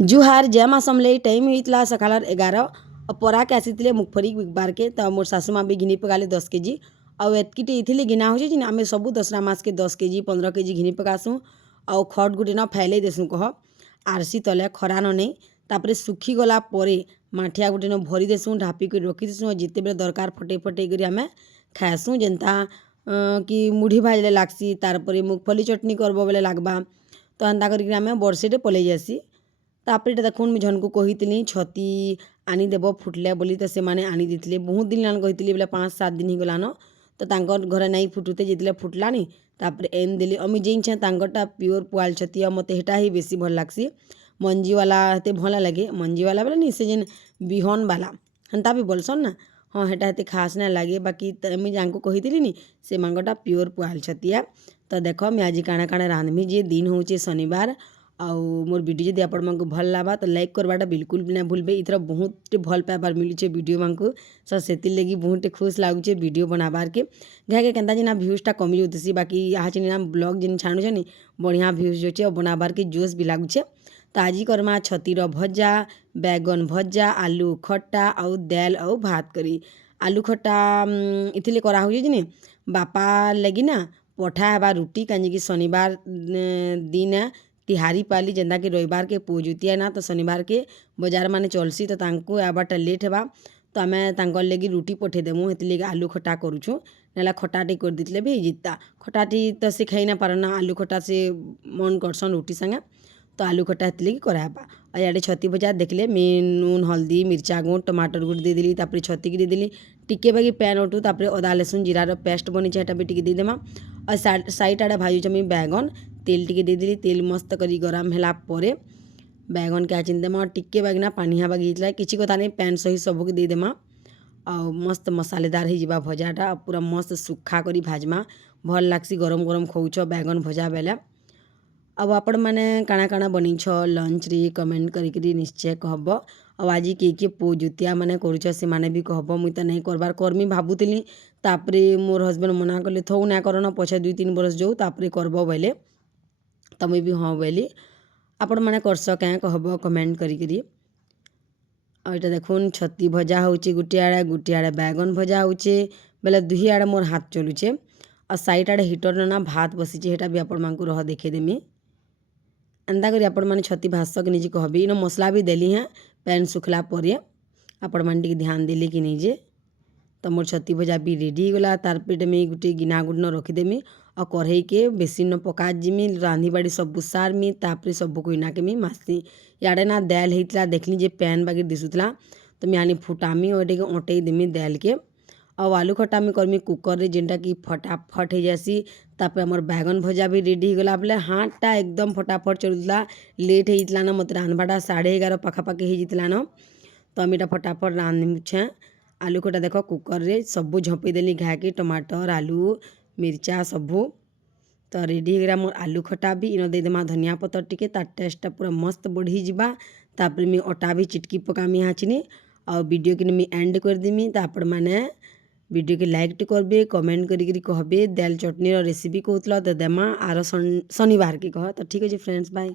जुहार जय माँ समले टाइम होता सकाल 11 और परा के आसी मुगफरी बिकबार के तो मोर सासू माँ भी घिनी पकाले 10 केजी आउ एतकी ये गिना हो आम सब दसरा मास के 10 केजी 15 केजी घिनी पकासूँ आउ खट गुटे न फैले देसूँ कह आरसी तले खरा न नहीं तापर सुखी गला माठिया गुटे न भरी देसूँ ढापिक रखी देसूँ जिते बेले दरकार फटे फटे कर आम खाएसूँ जेनता कि मुढ़ी भाजले लागसी तारपर मुगफली चटनी करब बेले लागबा तो एंता करके बर्षेटे पलि जासी तापर देखुन मुझे झन को कही छती आनीदेव फुटले बोली तो से माने आनी देते बहुत दिन लान कही बोले 5-7 दिन ही गलान तो तांकर घरे नहीं फुटुते जितले फुटलानी तापर एन देली अमी जेइछे तांकरटा प्योर पुआल छती मत हेटा ही बेसी भल लागसी मंजीवाला हेते भल लगे मंजीवाला बोले नी से जेन बिहन वाला हेन्ता भी बोलसन ना हाँ हेटा हेते खास ना लगे बाकी मुझे जानको कही नी से मांगटा प्योर पुआल छतिया तो देख मैं आज काଣା काଣା रांधमी जे दिन होचे शनिवार आउ मोर वीडियो जदि आपण मानक भल लागा तो लाइक करवाटा बिल्कुल भी ना भूलबे इथर बहुत भल पाइबार मिलुचे वीडियो मानक सो सेतिर लगी बहुत खुश लागुचे वीडियो बनाबार के घाके केन्ता जिना व्यूजटा कमी जाउतसी बाकी यहाँ चिना ब्लॉग जिन छाणुछनी बढ़िया व्यूज जोचे और बनाबार के जोश भी लागुचे तो आज करमा छतीर भजा बैगन भजा आलू खट्टा आउ दाल आउ भात करी आलू खट्टा इथिले करा हुए जिने बापा लगी ना पठा हेबा रुटी कहीं शनिवार दिन तिहारी पाली जेंदा कि रविवार के पूजुतिया ना तो शनिवार के बाजार माने चलसी तो तांको आबारटा लेट हेबा तो आम तांकर लगी रुटी पठेदेमु हेतिलगी आलू खट्टा करूछु नाला खटाटी कर देते भी जिता खटाटी तो से खाई ना पारना आलू खट्टा से मन करसन रुटी संगे तो आलू खट्टा हेतिलगी कराबा और इे छती भजा देखले मैं नून हल्दी मिर्चा गुंड टमाटर गुंड दे देली तापर छती की दे देली टिके बाकी पैन उठू तापर अदा लहसुन जीरार पेस्ट बनी हेटा भी टिके देदेमा और साइड आड़े भाजुच मी बैगन तेल टिके दे देली तेल मस्त करी गरम होला परे बैगन के आचिंदेमा टिके बागिना पानी हाँ बागी किसी कथा नहीं पैन सही सबको दे देमा और मस्त मसालेदार ही जीवा भजाटा पूरा मस्त सुखा करी भाजमा भल लागसी गरम गरम खौच बैगन भजा बेले अब आपण मैंने काଣା काଣା बनीछ लंच रे कमेंट करी निश्चय कहब और आज किए पूजुतिया माने करुछ से माने भी कहब मुई तो नहीं करबार कर्मी भावुली तापरे मोर हजबैंड मना कले थौ ना करन पछे 2-3 बरस जाऊ तापरे करब बोले तो मुई भी हाँ बोली आपण मैंने करस क्या कहब कमेंट करी और ये देखुन छती भजा होचे गोटे आड़े बैगन भजा होचे बेले दुही आड़े मोर हाथ चलुचे और साइड आड़े हिटर ना भात बसीचे हेटा भी आपण मानकु रह देखेदेमी एंता करी आपण माने छती भास कि निजे कहबी इन मसला भी देली हैं पैन सुखला पर आपण माने टिके ध्यान देली कि निजे तो मोर छती भजा भी रेडी गला तार पेटे में गोटे गिना गुड़न रखीदेमी और कढ़ई के बेसिन न पका जिमी रांधी बाड़ी सब सारमी तापर सब कोईना के मी मासती याडे ना दाल होता देखली जे पैन बागी दिशुला तो मैं आनी फुटामी और अटई देमी दाल के और आलू खट्टा में करमी कुकर रे जेनटा कि फटाफट हो जासी तापर हमर बैगन भजा भी रेडी गला बोले हाटा एकदम फटाफट चलुला लेट होता ना मत रांधबाटा 11:30 पाखापाखि हो जाता न तो आम इटा फटाफट रांधछे आलू खट्टा देख कुकर रे सबू झपई देली घाके टमाटर आलू मिर्चा सबू तो रेडी हो मोर आलू खट्टा भी इन देदेमा धनिया पतर टिके तार टेस्टा पूरा मस्त बढ़ी जावा तापर मैं अटा भी चिटकी पकामी हाँचनी और वीडियो के मैं एंड कर देमी तापर माने वीडियो के लाइक टे करबे कमेंट करी कहबे दाल चटनी रेसिपी कहूतला तो देमा आर शनिवार के कह तो ठीक है फ्रेंड्स बाय।